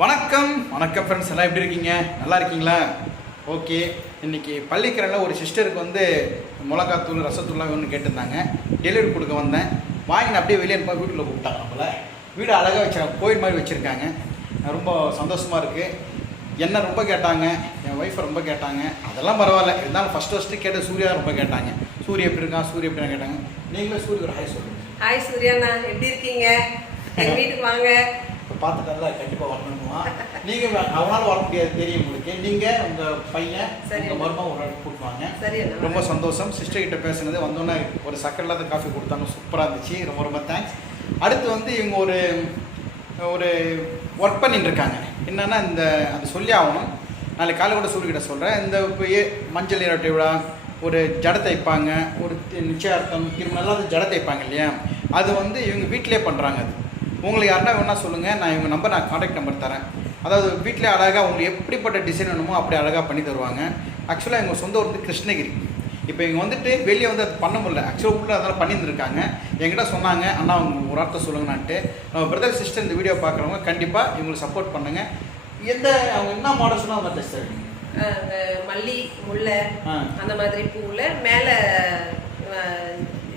வணக்கம் வணக்கம் ஃப்ரெண்ட்ஸ், எல்லாம் எப்படி இருக்கீங்க? நல்லா இருக்கீங்களா? ஓகே. இன்றைக்கி பள்ளிக்கரையில் ஒரு சிஸ்டருக்கு வந்து மிளகாத்தூள் ரசத்தூள்லாம் வேணும்னு கேட்டிருந்தாங்க. டெலிவரி கொடுக்க வந்தேன். வாங்கின அப்படியே வெளியே போய் வீட்டில் கூப்பிட்டாங்க. நம்மள வீடு அழகாக வச்சுருக்காங்க, கோயில் மாதிரி வச்சுருக்காங்க. ரொம்ப சந்தோஷமாக இருக்குது. என்ன ரொம்ப கேட்டாங்க, என் ஒய்ஃபை ரொம்ப கேட்டாங்க. அதெல்லாம் பரவாயில்ல, இருந்தாலும் ஃபஸ்ட்டு கேட்ட சூர்யா ரொம்ப கேட்டாங்க. சூர்யா எப்படி இருக்கான், சூர்யா எப்படி கேட்டாங்க. நீங்களே சூரிய ஒரு ஹாய் சொல்லுங்கள். ஹாய் சூர்யாண்ணா, எப்படி இருக்கீங்க? எங்கள் வீட்டுக்கு வாங்க. இப்போ பார்த்துட்டால கண்டிப்பாக வரணுமா? நீங்கள் அவனால் வர முடியாது தெரியும் உங்களுக்கு. நீங்கள் உங்கள் பையன் உங்கள் மருமக ஒரு இடத்துக்கு கூப்பிடுவாங்க. சரி, ரொம்ப சந்தோஷம். சிஸ்டர் கிட்ட பேசுனது வந்தோன்னே ஒரு சக்கரை இல்லாத காஃபி கொடுத்தாங்க, சூப்பராக இருந்துச்சு. ரொம்ப ரொம்ப தேங்க்ஸ். அடுத்து வந்து இவங்க ஒரு ஒரு ஒர்க் பண்ணிட்டு இருக்காங்க. என்னென்னா இந்த அது சொல்லி ஆகணும். நாளைக்கு காலை கூட சூரியகிட்ட சொல்கிறேன். இந்த இப்போ மஞ்சள் நீராட்டு விழா, ஒரு ஜடை தைப்பாங்க, ஒரு நிச்சயார்த்தம், திருமணம் ஜடை தைப்பாங்க இல்லையா, அது வந்து இவங்க வீட்டிலே பண்ணுறாங்க. அது உங்களுக்கு யாருன்னா வேணா சொல்லுங்கள், நான் இவங்க நம்பர் கான்டாக்ட் நம்பர் தரேன். அதாவது வீட்டிலே அழகாக உங்களுக்கு எப்படிப்பட்ட டிசைன் வேணுமோ அப்படி அழகாக பண்ணி தருவாங்க. ஆக்சுவலாக எங்கள் சொந்த ஊர் வந்து கிருஷ்ணகிரி. இப்போ இவங்க வந்துட்டு வெளியே வந்து அது பண்ண முடியல, ஆக்சுவலாக உள்ள அதனால் பண்ணியிருந்துருக்காங்க. என்கிட்ட சொன்னாங்க, அண்ணா அவங்க ஒரு வார்த்தை சொல்லுங்கன்னான்ட்டு. நம்ம பிரதர் சிஸ்டர் இந்த வீடியோ பார்க்குறவங்க கண்டிப்பாக இவங்களுக்கு சப்போர்ட் பண்ணுங்கள். எந்த அவங்க என்ன மாடல் சொன்னால் அந்த மாதிரி சார் மல்லி முல்லை அந்த மாதிரி பூவில் மேலே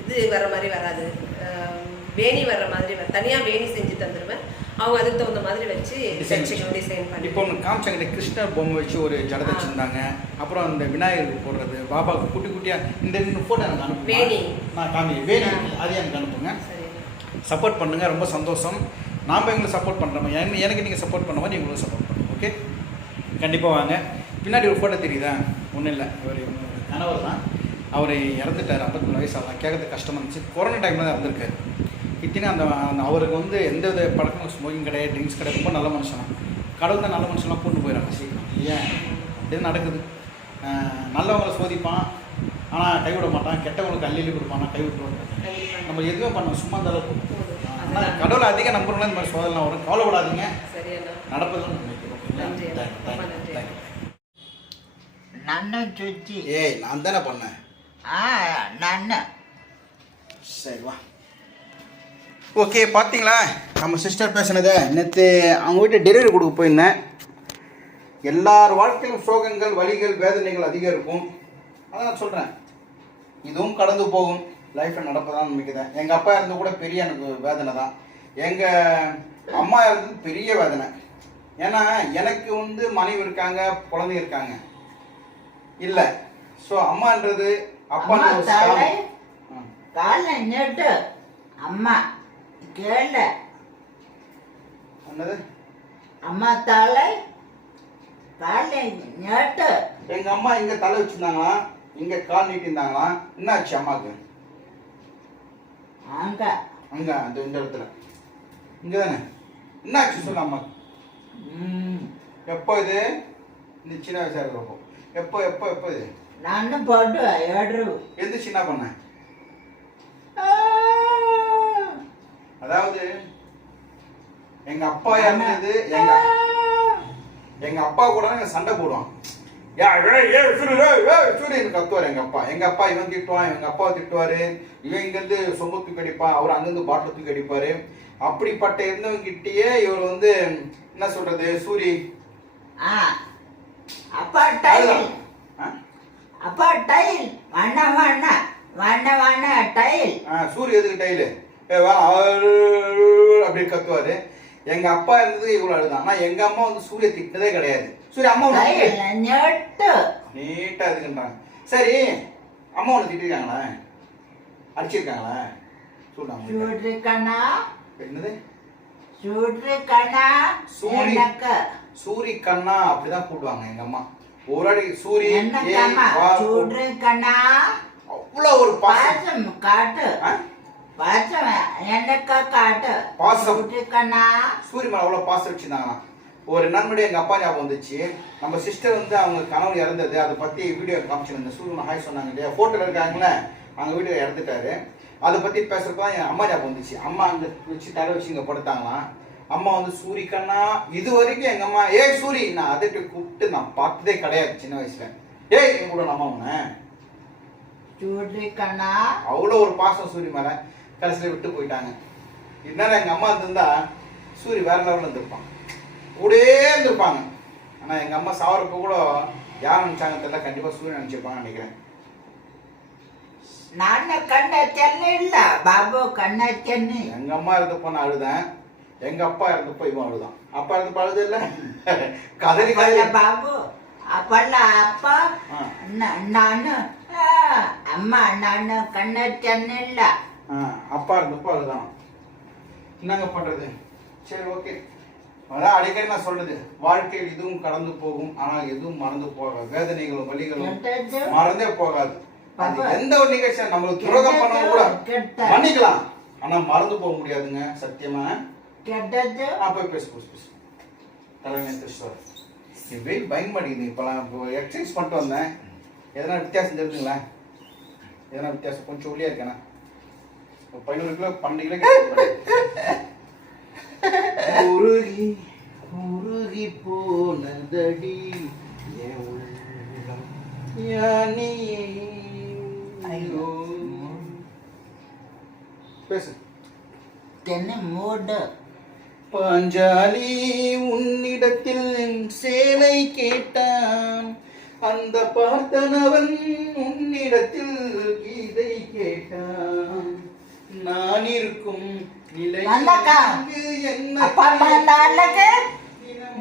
இது வர மாதிரி வராது, வேணி வர்ற மாதிரி தனியாக வேணி செஞ்சு தந்துடுவேன். அவங்க அதுக்கு தகுந்த மாதிரி வச்சு டிசைன் பண்ணி. இப்போ ஒன்று காமிச்சாங்க, கிருஷ்ணர் பொம்மை வச்சு ஒரு ஜடை வச்சுருந்தாங்க. அப்புறம் அந்த விநாயகருக்கு போடுறது, பாபாவுக்கு குட்டி குட்டியாக இந்த ஃபோட்டோ எனக்கு அனுப்புங்க. வேணி நான் வேணி அது எனக்கு அனுப்புங்க. சப்போர்ட் பண்ணுங்கள், ரொம்ப சந்தோஷம். நாம் எங்களுக்கு சப்போர்ட் பண்ணுறோம், எனக்கு நீங்கள் சப்போர்ட் பண்ண மாதிரி உங்களுக்கு சப்போர்ட் பண்ணுவோம். ஓகே, கண்டிப்பாக வாங்க. பின்னாடி ஒரு ஃபோட்டோ தெரியுதா? ஒன்றும் இல்லை, இவர் கணவர் தான். அவர் இறந்துட்டார், 53 வயசு ஆகலாம். கேட்கறதுக்கு கஷ்டமாக இருந்துச்சு. கொரோனா டைமில் தான் இறந்துருக்காரு. இத்தனை அந்த அவருக்கு வந்து எந்த வித பழக்கமும் ஸ்மோக்கிங் கிடையாது, ட்ரிங்க்ஸ் கிடையாது. ரொம்ப நல்ல மனுஷனாக கடவுள் தான் நல்ல மனுஷன்லாம் கூட்டு போயிடறாங்க சீக்கிரம். ஏன் அப்படியே நடக்குது. நல்லவங்களை சோதிப்பான், ஆனால் கைவிட மாட்டான். கெட்டவங்களுக்கு அள்ளி கொடுப்பான், கை விட்டுருவாங்க. நம்ம எதுவுமே பண்ணோம், சும்மா அந்த அளவுக்கு. ஆனால் கடவுளை அதிகம் நம்புறோம்னா இந்த மாதிரி சோதனை வரும். கவலைப்படாதீங்க, நடப்பதுன்னு நினைக்கிறோம். ஏய், நான் தானே பண்ணேன். சரி வா. ஓகே, பார்த்தீங்களா நம்ம சிஸ்டர் பேசினதை? நேற்று அவங்க வீட்டை டெலிவரி கொடுக்க போயிருந்தேன். எல்லார் வாழ்க்கையிலும் சோகங்கள், வலிகள், வேதனைகள் அதிகம் இருக்கும். அதான் நான் சொல்கிறேன், இதுவும் கடந்து போகும். லைஃப்பில் நடப்பதான் நினைக்கிறேன். எங்கள் அப்பா இருந்து கூட பெரிய எனக்கு வேதனை தான். எங்கள் அம்மா இருந்தது பெரிய வேதனை. ஏன்னா எனக்கு வந்து மனைவி இருக்காங்க, குழந்தைங்க இருக்காங்க இல்லை. ஸோ அம்மான்றது அப்பா அம்மா கேள என்னது அம்மா தலை தலை நெட்டு. எங்க அம்மா இங்க தலை வச்சிருந்தாங்களா, இங்க கால் நீட்டிருந்தாங்களா? என்னாச்சு அம்மாவுக்கு? அங்க அங்க அந்த இந்த இடத்துல இங்க தானே. என்னாச்சு சொல்ல அம்மாக்கு? எப்போ இது? இந்த சின்ன வயசா இருக்கிறப்போ எப்போ எப்போ எப்போ இது? நான் போட்டு ஏடு எந்த சின்ன பண்ண? அதாவது எங்க அப்பா இறந்தது, எங்க அப்பா கூட சண்டை போடுவான். சூரியன் கத்துவார் எங்க அப்பா. எங்க அப்பா இவன் திட்டுவான், எங்க அப்பா திட்டுவாரு. இவன் இங்கிருந்து சொம்பு தூக்கி அடிப்பான், அவர் அங்கிருந்து பாட்டில் தூக்கி அடிப்பாரு. அப்படிப்பட்ட இருந்தவங்க கிட்டயே இவர் வந்து என்ன சொல்றது, சூரி அப்பா டைல் அப்பா டைல் வண்ண வண்ண வண்ண வண்ண டைல். சூரிய எதுக்கு டைலு அப்படி கத்துவாரு. எங்க அப்பா இருந்தது இவ்வளவு அழுதான். ஆனா எங்க அம்மா வந்து சூரிய திட்டதே கிடையாது. சூரிய அம்மா நீட்டா இருக்குன்றாங்க. சரி, அம்மா ஒண்ணு திட்டிருக்காங்களா, அடிச்சிருக்காங்களா? சொல்லுங்க. என்னது சூரி கண்ணா அப்படிதான் கூப்பிடுவாங்க எங்க அம்மா. ஒரு அடி சூரிய அவ்வளவு ஒரு பாசம் காட்டு பாசம். சூரிய மேல அவ்வளவு பாசம் வச்சிருந்தாங்க. ஒரு நன்முறை எங்க அப்பா ஞாபகம் வந்துச்சு. நம்ம சிஸ்டர் வந்து அவங்க கணவர் இறந்தது, அதை பத்தி வீடியோ காமிச்சிருந்தேன். சூரியன் ஹாய் சொன்னாங்க இல்லையா, போட்டோல இருக்காங்களே, அவங்க வீடியோ இறந்துட்டாரு. அதை பத்தி பேசுறப்ப என் அம்மா ஞாபகம் வந்துச்சு. அம்மா அங்க வச்சு தலை வச்சு இங்க படுத்தாங்களாம். அம்மா வந்து சூரி கண்ணா, இது வரைக்கும் எங்க அம்மா ஏய் சூரி நான் அதை கூப்பிட்டு நான் பார்த்ததே கிடையாது சின்ன வயசுல. ஏய் எங்க கூட அம்மா உன்ன அவ்வளோ ஒரு பாசம் சூரி மேல. கடைசியில விட்டு போயிட்டாங்க. இதனால எங்க அம்மா இருந்திருந்தா சூரி வேற லெவலில் இருந்திருப்பான். கூடயே இருந்திருப்பாங்க. ஆனால் எங்கள் அம்மா சாவரப்போ கூட யார் நினச்சாங்க தெரியல, கண்டிப்பாக சூரியன் நினச்சிருப்பாங்கன்னு நினைக்கிறேன். ನಾನು ಕಣ್ಣ ಚೆನ್ನ ಇಲ್ಲ ಬಾಬು ಕಣ್ಣ ಚೆನ್ನಿ. எங்கள் அம்மா இருந்தப்போ நான் அழுதேன், எங்கள் அப்பா இருந்தப்போ இவன் அழுதான். அப்பா இருந்தப்போ அழுது இல்லை கதறி ಅಪ್ಪಲ್ಲ கதறி. ಬಾಬು ಅಪ್ಪಲ್ಲ ಅಪ್ಪ ನಾನು ಅಮ್ಮ ನಾನು ಕಣ್ಣ ಚೆನ್ನಿಲ್ಲ. அப்பா இருந்தப்போ அழுதான். என்னங்க பண்ணுறது? சரி, ஓகே. அதான் அடிக்கடி நான் சொல்றது, வாழ்க்கையில் இதுவும் கடந்து போகும், ஆனால் எதுவும் மறந்து போகாது. வேதனைகளும் வலிகளும் மறந்தே போகாது. அது எந்த ஒரு நிகழ்ச்சியா நம்மளுக்கு துரோகம் பண்ண கூட மன்னிக்கலாம், ஆனா மறந்து போக முடியாதுங்க, சத்தியமா. ಕೆಟ್ಟದ್ದು போய் பேசு தலைவன் வெயில் பயன்படுது. இப்போலாம் இப்போ எக்ஸசைஸ் பண்ணிட்டு வந்தேன். எதனா வித்தியாசம் தெரிஞ்சுங்களா? எதனா வித்தியாசம்? கொஞ்சம் ஒல்லியா இருக்கேனா? 15 கிலோ 12 கிலோ உருகி உருகி போனதடி என் உள்ளம் யானே. ஐயோ பேசு. தென்னை மூடு. பாஞ்சாலி உன்னிடத்தில் சேலை கேட்டான், அந்த பார்த்தனவன் உன்னிடத்தில் கீதை கேட்டான். நான் இருக்கும் நிலை நல்லக்கா. அப்பா அம்மா நாளைக்கு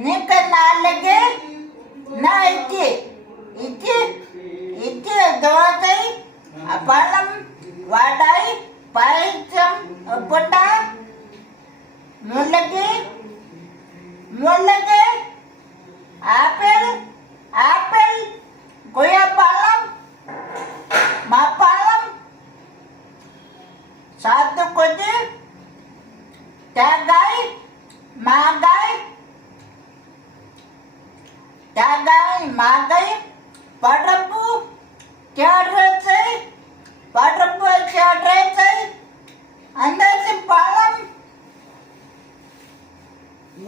நீக்க நாளைக்கு நான் இட்லி தோசை பழம் வடை பாயசம் புட்டா முள்ளகி ஆப்பிள் கொய்யாப்பழம் மாப்பழம் சாத்துக்குடி தேங்காய் மாங்காய் படப்பு கேரட்டு அந்தாச்சி பழம்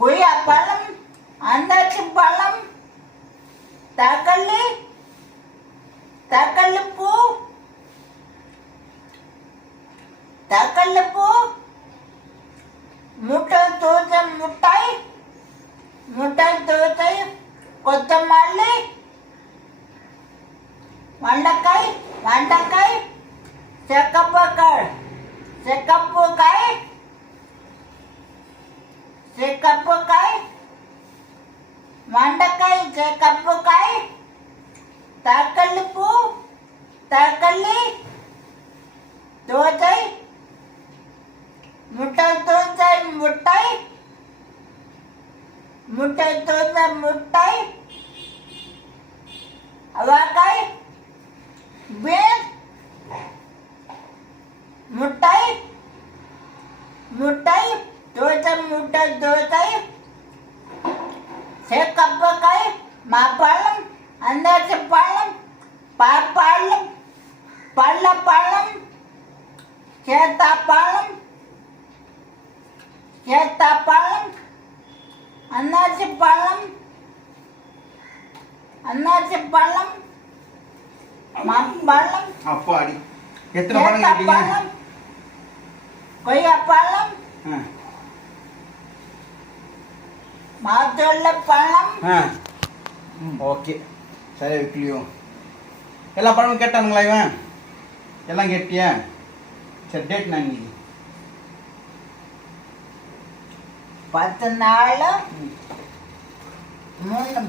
கொய்யாப்பழம் அந்தாச்சி பழம் தக்காளி பூ முட்டை தோசை கொத்தமல்லி வெண்டைக்காய் செக்கப்புக்காய் வெண்டைக்காய் செக்கப்புக்காய் தக்காளி பூ தோசை முட்டை அவக்காய் பீன்ஸ் முட்டை தோசை சேக்கப்புக்காய் மாப்பழம் அந்தாச்சி பழம் பாப்பழம் பழம் சேத்தாப்பழம் அன்னாச்சி பழம் மாம்பழம் அப்பாடி எத்தனை பழம் கேட்டீங்க? கொய்யாப்பழம் மாதுளை பழம். ஓகே, சரி விக்லியோ. எல்லா பழமும் கேட்டானுங்களா இவன்? எல்லாம் கேட்டியா? சரி, டேட் நான் 10 நாள் 3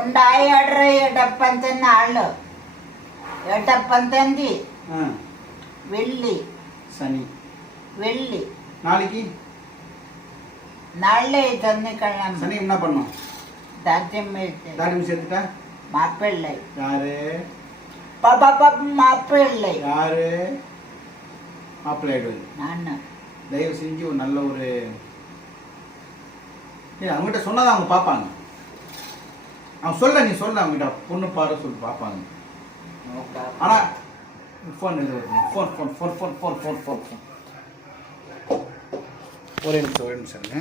ഉണ്ടായി 14 19 வெள்ளி சனி நாளை சனிக்கிழமை. சனி என்ன பண்ணும்? தாடி சேர்த்துட்டா மாப்பிள்ளை யாரு? மாப்பிள்ளை யாரு? மாப்பிள்ளை ஆயிடுவது. நான் தயவு செஞ்சு ஒரு நல்ல ஒரு அவங்ககிட்ட சொன்னாதான் அவங்க பார்ப்பாங்க. அவன் சொல்ல, நீ சொல்ல அவங்ககிட்ட, பொண்ணு பாரு சொல்லி பார்ப்பாங்க. ஆனா ஃபோன் ஃபோன் ஒரே நிமிஷம் இருங்க.